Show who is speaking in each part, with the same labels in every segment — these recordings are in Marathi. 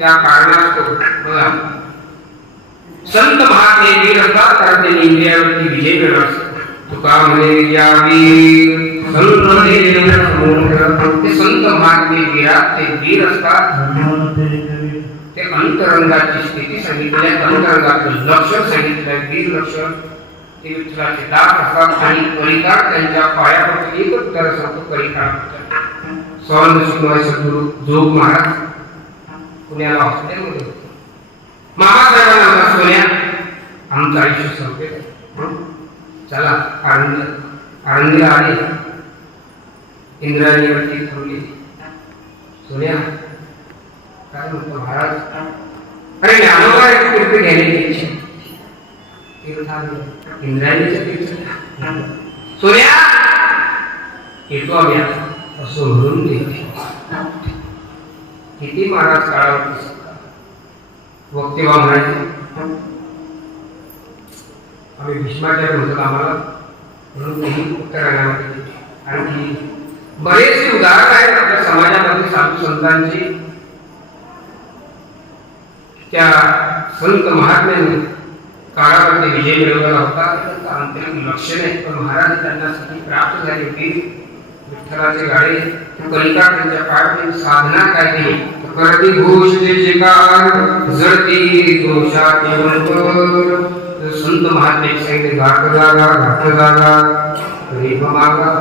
Speaker 1: त्या कारणास्तव बघा संत वीर असतात कारण त्यांनी इंद्रियावरती विजय मिळवला असतो तुका म्हणे या वीर, संत. ते संत महात्मे वीरात ते वीर असतात ते अंतरंगाची स्थिती सांगितली आहे अंतरंगाचं लक्ष सांगितलं वीर लक्ष ते विठ्ठलाचे असतात आणि कलिकाळ त्यांच्या पायावरती एकच उत्तर असतो कलिकाळ स्वानंद शिकवाय सद्गुरू जोग महाराज। पुण्याला हॉस्पिटलमध्ये मामासाहेबांना आमचा सोन्या आमचं आयुष्य संपेल. चला आनंद आनंदीला आले. इंद्रायणीवरती थांबली सोन्या काय म्हणतो महाराज? अरे ज्ञानोबा एक कृपे घेण्याची इच्छा तीर्थ इंद्रायणीच्या तीर्थ सोन्या येतो आम्ही असं म्हणून देते. किती महाराज काळावरती वक्तेवा म्हणायचे आम्ही भीष्माचार्य म्हणतात आम्हाला म्हणून उत्तरायणामध्ये आणखी बरेचसे उदाहरण आहेत आपल्या समाजामध्ये साधू संतांची त्या संत महात्म्यांनी काळामध्ये विजय मिळवलेला होता त्यांचं अंतिम लक्ष पण महाराज त्यांना सगळी प्राप्त झाली होती विठ्ठलाचे गाडे कलिका त्यांच्या पायातील साधना काय केली करती घोष जे कार जळती वंपर. संत महात्मे सांगितले घाट जागा घाट जागा रेह मागा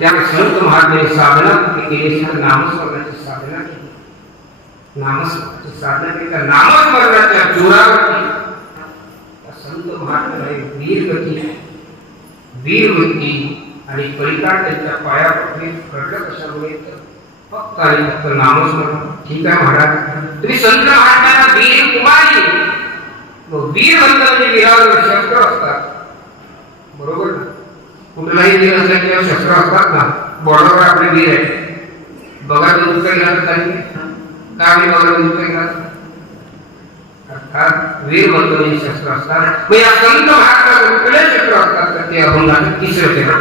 Speaker 1: त्या संत महात्मे साधना केली नामस्मरणाची साधना केली नामस्मरणाची साधना केली त्या नामस्मरणाच्या जोरावरती संत महात्म्याला वीर गती वीर वृत्ती आणि परिकार त्यांच्या पायावरती घडलं कशामुळे? तर फक्त आणि फक्त नामस्मरण. ठीक आहे महाराज. तुम्ही संत महात्म्याला वीर कुमारी. मग वीर म्हणतात म्हणजे वीरावर शस्त्र असतात. बरोबर ना? कुठलाही वीर असला किंवा शस्त्र असतात ना? बॉर्डरवर आपले वीर आहे बघा तो दुसरा घेणार काय काय आम्ही बघा दुसरा घेणार असतात वीर म्हणतो शस्त्र असतात मग या संत महाराज कुठले शस्त्र असतात? तर ते अभंगाचं तिसरं चरण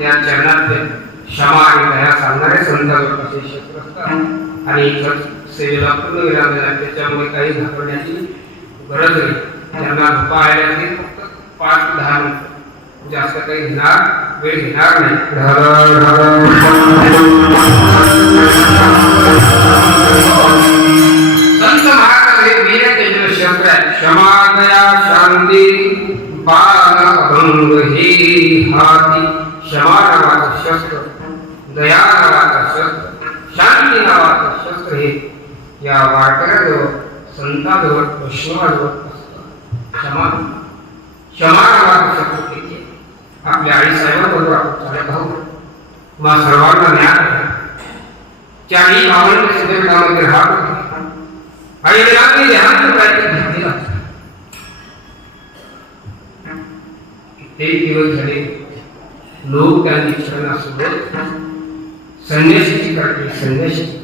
Speaker 1: या चरणात क्षमा आणि दया सांगणारे संत असे शस्त्र आणि
Speaker 2: सेवेला पूर्ण विराम दिला त्याच्यामुळे काही घाबरण्याची गरज नाही. त्यांना धोका झोपा नाही फक्त पाच दहा मिनिट. जास्त काही घेणार वेळ घेणार नाही. संत महाराज हे वीर तेजल शस्त्र आहे. क्षमा दया शांती बाल अभंग हे हाती. क्षमा नावाचं शस्त्र दया नावाचं शस्त्र शांती नावाचं शस्त्र हे या वारकऱ्याजवळ संताजवळ वैष्णवाजवळ असतं क्षमा क्षमा नावाचं शस्त्र आहे? आपल्या आई साहेबांबरोबर आपण चालत आहोत मग सर्वांना ज्ञान आहे चारी भावंड सिद्धपीठामध्ये राहत होते आणि वेळाने ध्यान प्रयत्न घेतलेला कित्येक दिवस झाले लोक त्यांनी चरणासोबत संन्यासीची काढली संन्यासीची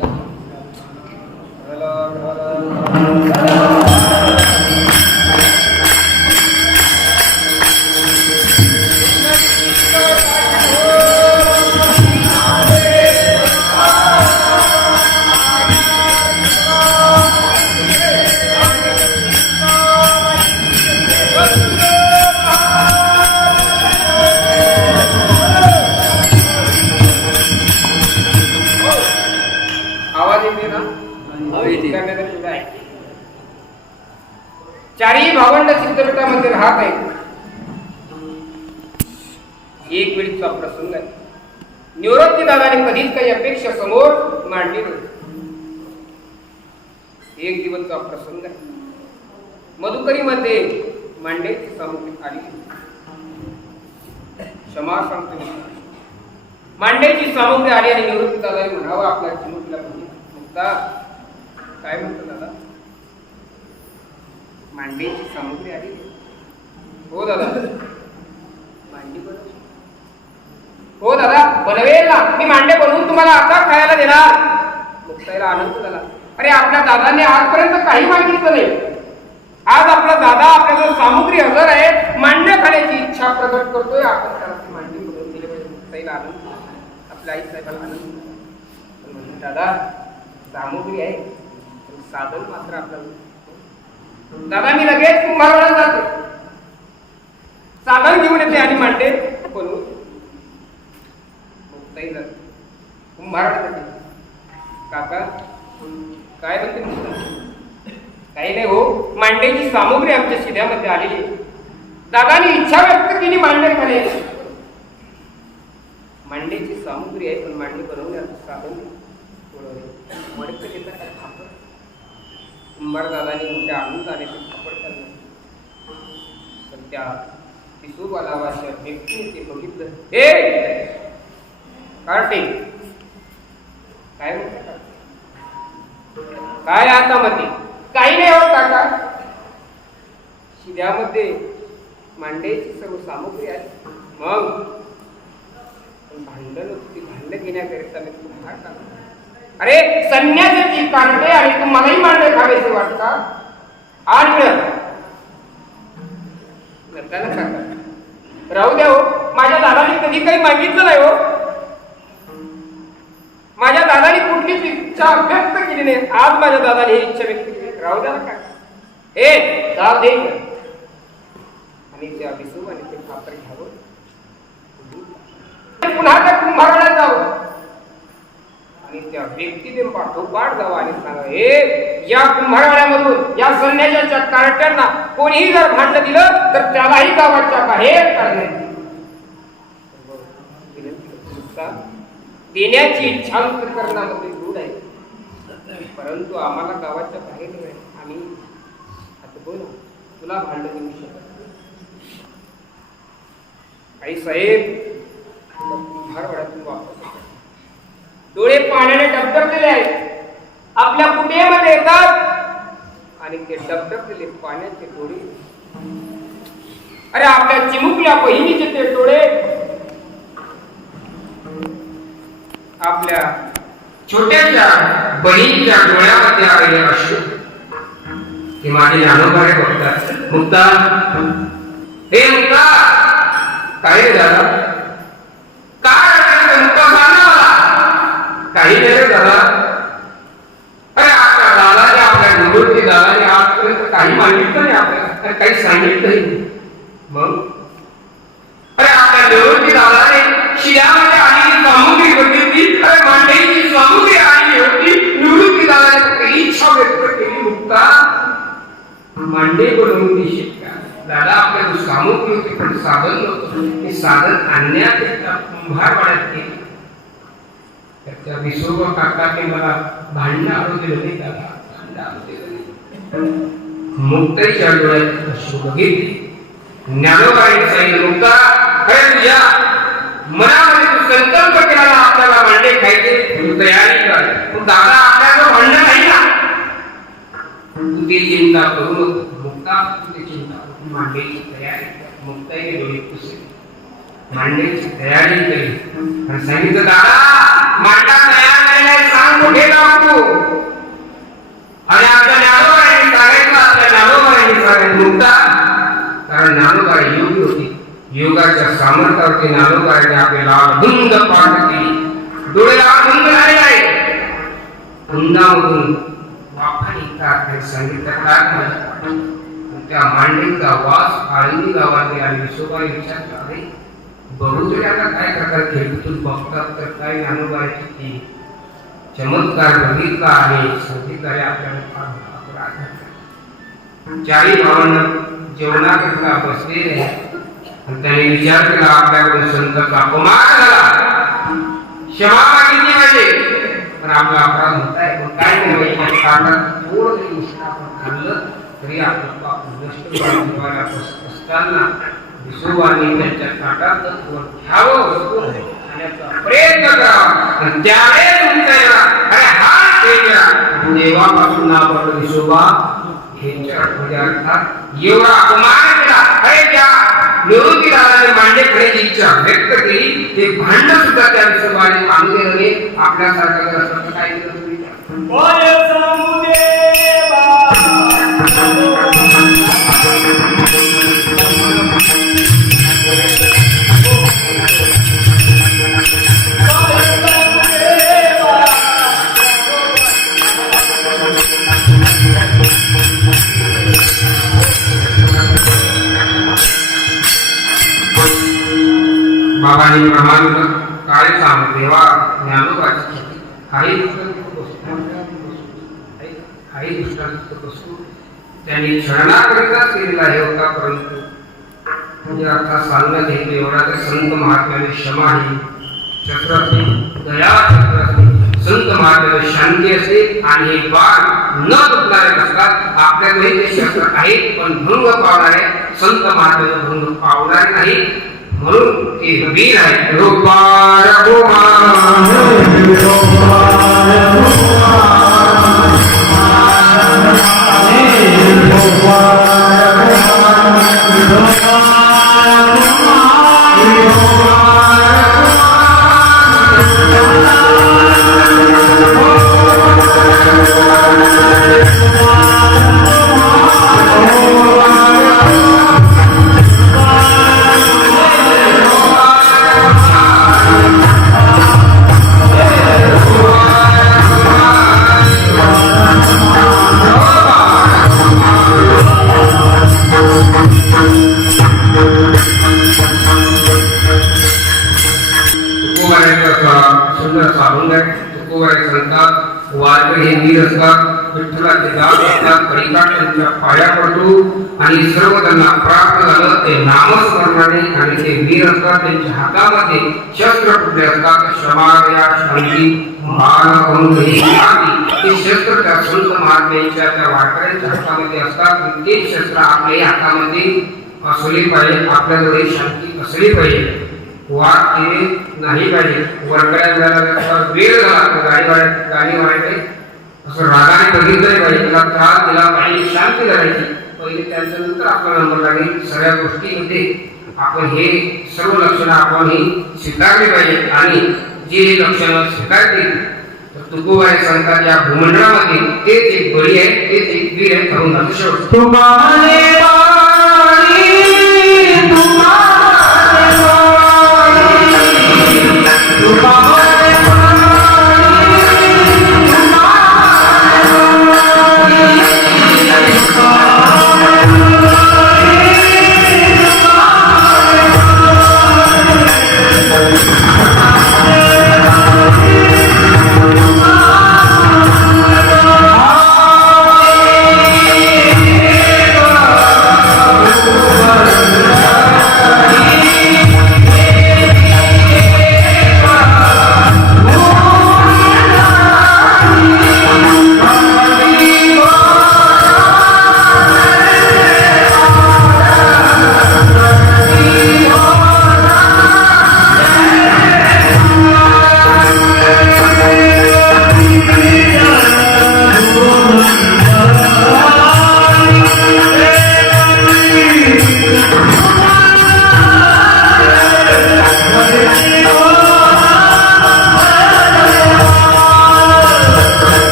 Speaker 1: चारही भावंड चित्रपटामध्ये राहत आहे एक वेळीचा प्रसंग आहे. निवृत्ती दादाने कधीच काही अपेक्षा समोर मांडली नाही. एक दिवसचा प्रसंग आहे. मधुकरीमध्ये मांडे सामुग्री आली. क्षमा सांगतो. मांडेची सामुग्री आली आणि निवृत्ती दादाने म्हणावं आपल्या चिमुकला मुक्ता काय म्हणतो दादा? मांडवीची सामग्री आली. हो दादा. मांडी बनव. हो दादा बनवेल ना. मी मांडे बनवून तुम्हाला आता खायला देणार. मुक्ताईला आनंद झाला. अरे आपल्या दादाने आजपर्यंत काही मागितलं नाही. आज आपला दादा आपल्याला सामुग्री हजर आहे. मांडे खाण्याची इच्छा प्रकट करतोय. आपण त्याला मांडी बनवून दिली पाहिजे. मुक्ताईला आनंद आपल्या आई साहेबाला आनंद दादा सामुग्री आहे. साधन मात्र आपल्याला दादा मी लगेच कुंभारवाडा जाते. साधन घेऊन येते आणि मांडे बोलू मुक्ताई जाते. कुंभारवाडा काका काय म्हणते काही नाही हो मांडेची सामुग्री आमच्या शिध्यामध्ये आलेली आहे. दादानी इच्छा व्यक्त केली मांडे खाणे मांडेची सामुग्री आहे पण मांडे बनवण्याचं साधन थोडं मडकं देतात कुंभार मोठ्या आनंदाने ते खापड करणार पण त्या पिसूबालावाच्या व्यक्तीने ते बघितलं. हे कार्टे काय म्हणता काय आता मध्ये काही नाही होत काका. शिद्यामध्ये मांडेची सर्व सामग्री आहे. मग? पण भांडण होती भांडण घेण्याकरिता मी तुम्हाला हात अरे संन्यासाची कांडे आणि तुम्हालाही मांडे खावेसे वाटता आठ राहू द्या हो. माझ्या दादाने कधी काही मागितलं नाही हो. माझ्या दादाने कुठलीच इच्छा व्यक्त केली नाही. आज माझ्या दादाने ही इच्छा व्यक्त केली राहू द्या ना काय. हे जाऊ दे. आणि ते अभिसू आणि ते खापर घ्यावं हो पुन्हा त्या कुंभाराला जावं आणि त्या व्यक्तीने पाठोपाठ जावा आणि सांगा हे या कुंभारवाड्यामधून या संन्याशाच्या कार्ट्यांना कोणीही जर भांडण दिलं तर त्यालाही गावाच्या बाहेर काढण्यात देण्याची इच्छा करण्यामध्ये रूढ आहे. परंतु आम्हाला गावाच्या बाहेर नाही. आम्ही आता बोल तुला भांडण देऊ शकत नाही. काही साहेब कुंभारवाड्यातून वापस डोळे पाण्याने डबडबलेले आहेत. आपल्या कुटेमध्ये येतात. आणि ते डबडबलेले पाण्याचे डोळे. अरे आपल्या चिमुकल्या बहिणीचे ते डोळे. आपल्या
Speaker 2: छोट्याशा बहिणीच्या डोळ्यामध्ये आलेले अश्रू. हे माझे ज्ञानोबारे बघतात मुक्ता. हे मुक्ता. काय झालं दादा काय रडायचं? मुक्ता सांग ना मला काही नाही रे दादा अरे आपल्या
Speaker 1: सांगितलं नाही आपल्याला अरे काही सांगितलंही नाही मग अरे आपल्या निवृत्ती दादाने शियामध्ये आलेली सामुग्री होती ती अरे मांडईची सामुग्री आलेली होती निवृत्ती दादाने फक्त इच्छा व्यक्त केली मुक्ता मांडे बनवून ती शिटका दादा आपल्याला सामुग्री होती पण साधन नव्हतं ते साधन आणण्याकरिता कुंभारवाड्यात केली त्याच्या विसोबा काकाने मला भांडणं आणून दिलं नाही दादा भांडणं आणून दिलं नाही. मुक्ताईच्या डोळ्यात अश्रू बघितली ज्ञानोबाई सांगितलं मुक्ता अरे तुझ्या मनामध्ये तू संकल्प केला आपल्याला भांडे खायचे तू तयारी कर तू दादा आपल्याला भांडणं नाही ना. तू ते चिंता करू मुक्ता तू ते चिंता करून मांडीची तयारी कर. मुक्ताईने डोळे पुसले. मांडीची तयारी केली. आणि सांगितलं दादा मांडा तयार आणि ज्ञानोबाईंनी आपल्या ज्ञानोबाईंनी कारण ज्ञानोबाई होती. योगाच्या सामर्थ्यावरती ज्ञानोबाईने आपल्याला अभुंग पाठ केली. डोळ्याला अभुंग झाले आहे. वृंदामधून बापाने काय सांगितलं काय म्हणतात त्या मांडणीचा वास आळंदी गावातले आणि विशोबाने विचारला अरे बघू आता काय प्रकार खेळतून बघतात तर काय ज्ञानोबाईची ती चमत्कार बघितला आणि संगीतकारे आपल्याला फार अपराध घडला. चारी भावांना जेवणाकरता बसलेले आणि त्याने विचार केला आपल्याकडून संतांचा अपमान झाला क्षमा मागितली पाहिजे पण आपला अपराध होत आहे पण काय करायचं ताटात थोडं तरी उष्ण आपण खाल्लं तरी आपलं पाप नष्ट असताना विसोबाने त्यांच्या ताटात घ्यावं प्रयत्न करा. आणि त्यावेळेस तुमच्या येणार अरे हा तेजा देवापासून आपण पडलं विसोबा ह्यांच्या म्हणजे एवढा अपमान केला अरे त्या निवृत्ती दादाने मांडे खरेदी इच्छा व्यक्त केली. ते भांड सुद्धा त्या विसोबाने आणून दिलं आपल्यासारखं काय केलं तुम्ही बाबांनी प्रमाण काय सांग देवा ज्ञानोबाची काही काही- काही दृष्टांत बसू त्यांनी शरणाकरिता केलेला आहे होता परंतु म्हणजे अर्थात सांगण्यात येतो एवढा तर संत महात्म्याने क्षमा ही शस्त्र दया शस्त्र संत महात्म्याने शांती असते आणि हे बाण न दुखणारे नसतात. आपल्याकडे ते शस्त्र आहे पण भंग पावणारे संत महात्म्याने भंग पावणारे नाही म्हणून ते वीर आहे. रूपार तुकोबाऱ्याचा वीर असतात विठ्ठलाचे दास असतात परिकाट त्यांच्या पाया पडतो आणि सर्व त्यांना प्राप्त झालं ते नामस्मरणाने आणि ते वीर असतात त्यांच्या हातामध्ये शस्त्र कुठले असतात. क्षमाया शांती ते शस्त्र त्या संत महात्म्यांच्या त्या वारकऱ्यांच्या हातामध्ये असतात. आणि ते शस्त्र आपल्याही हातामध्ये असले पाहिजे आपल्याकडे शांती असली पाहिजे. वाद नाही पाहिजे. वरकड्या वेळ झाला गाडी वाढ गाडी वाढते असं रागाने बघितलंय पाहिजे त्याला त्रास दिला पाहिजे शांती करायची. पहिले त्याच्यानंतर आपला नंबर लागेल. सगळ्या गोष्टीमध्ये आपण हे सर्व लक्षणं आपण ही स्वीकारली पाहिजे आणि जे हे लक्षणं स्वीकारतील तर तुकोबाई सांगतात या भूमंडळामध्ये तेच एक बळी आहे तेच एक वीर आहे ठरून असू शकतो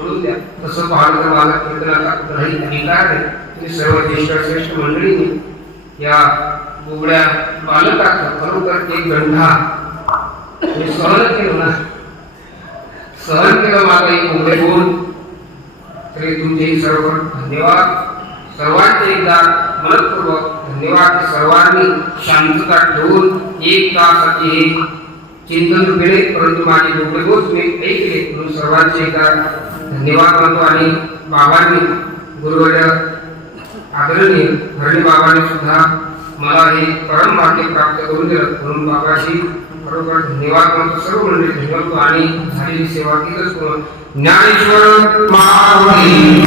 Speaker 1: सोडून द्या. तसं पाहिलं तर माझा कीर्तनाचा कुठलाही अधिकार आहे तुम्ही सर्व ज्येष्ठ श्रेष्ठ मंडळीने या बोबड्या बालकाचा खरोखर एक गंधा मी सहन केलं ना. सहन केलं माझा एक उभे बोल. तरी तुमचेही सर्व धन्यवाद. सर्वांचे एकदा मनपूर्वक धन्यवाद. सर्वांनी शांतता ठेवून एक तासाची हे चिंतन केले परंतु माझे डोके मी ऐकले. म्हणून सर्वांचे एकदा धन्यवाद मानतो आणि बाबांनी गुरुवर्य आदरणीय हरणी बाबांनी सुद्धा मला हे परम भाग्य प्राप्त करून दिलं. म्हणून बाबाशी बरोबर धन्यवाद मानतो. सर्व मंडळी धन्यवाद आणि झालेली सेवा तिथंच करून ज्ञानेश्वर माऊली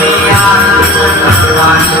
Speaker 3: मुक्ताई माते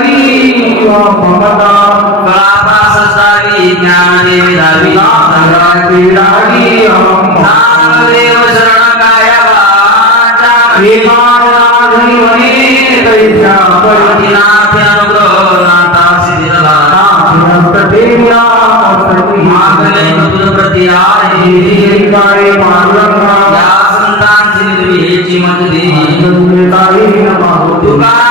Speaker 3: नाथा सिद्धनाथा बाळया केली जगी ख्याती मिरमिली कलापास सारी ज्ञानदेवी धावी नामदेव शरण कायावा आदिनाथ अनुग्रह नाथा सिद्धनाथा मागले तुझ प्रति आहे या संतांची निर्विहेची मत देई तुका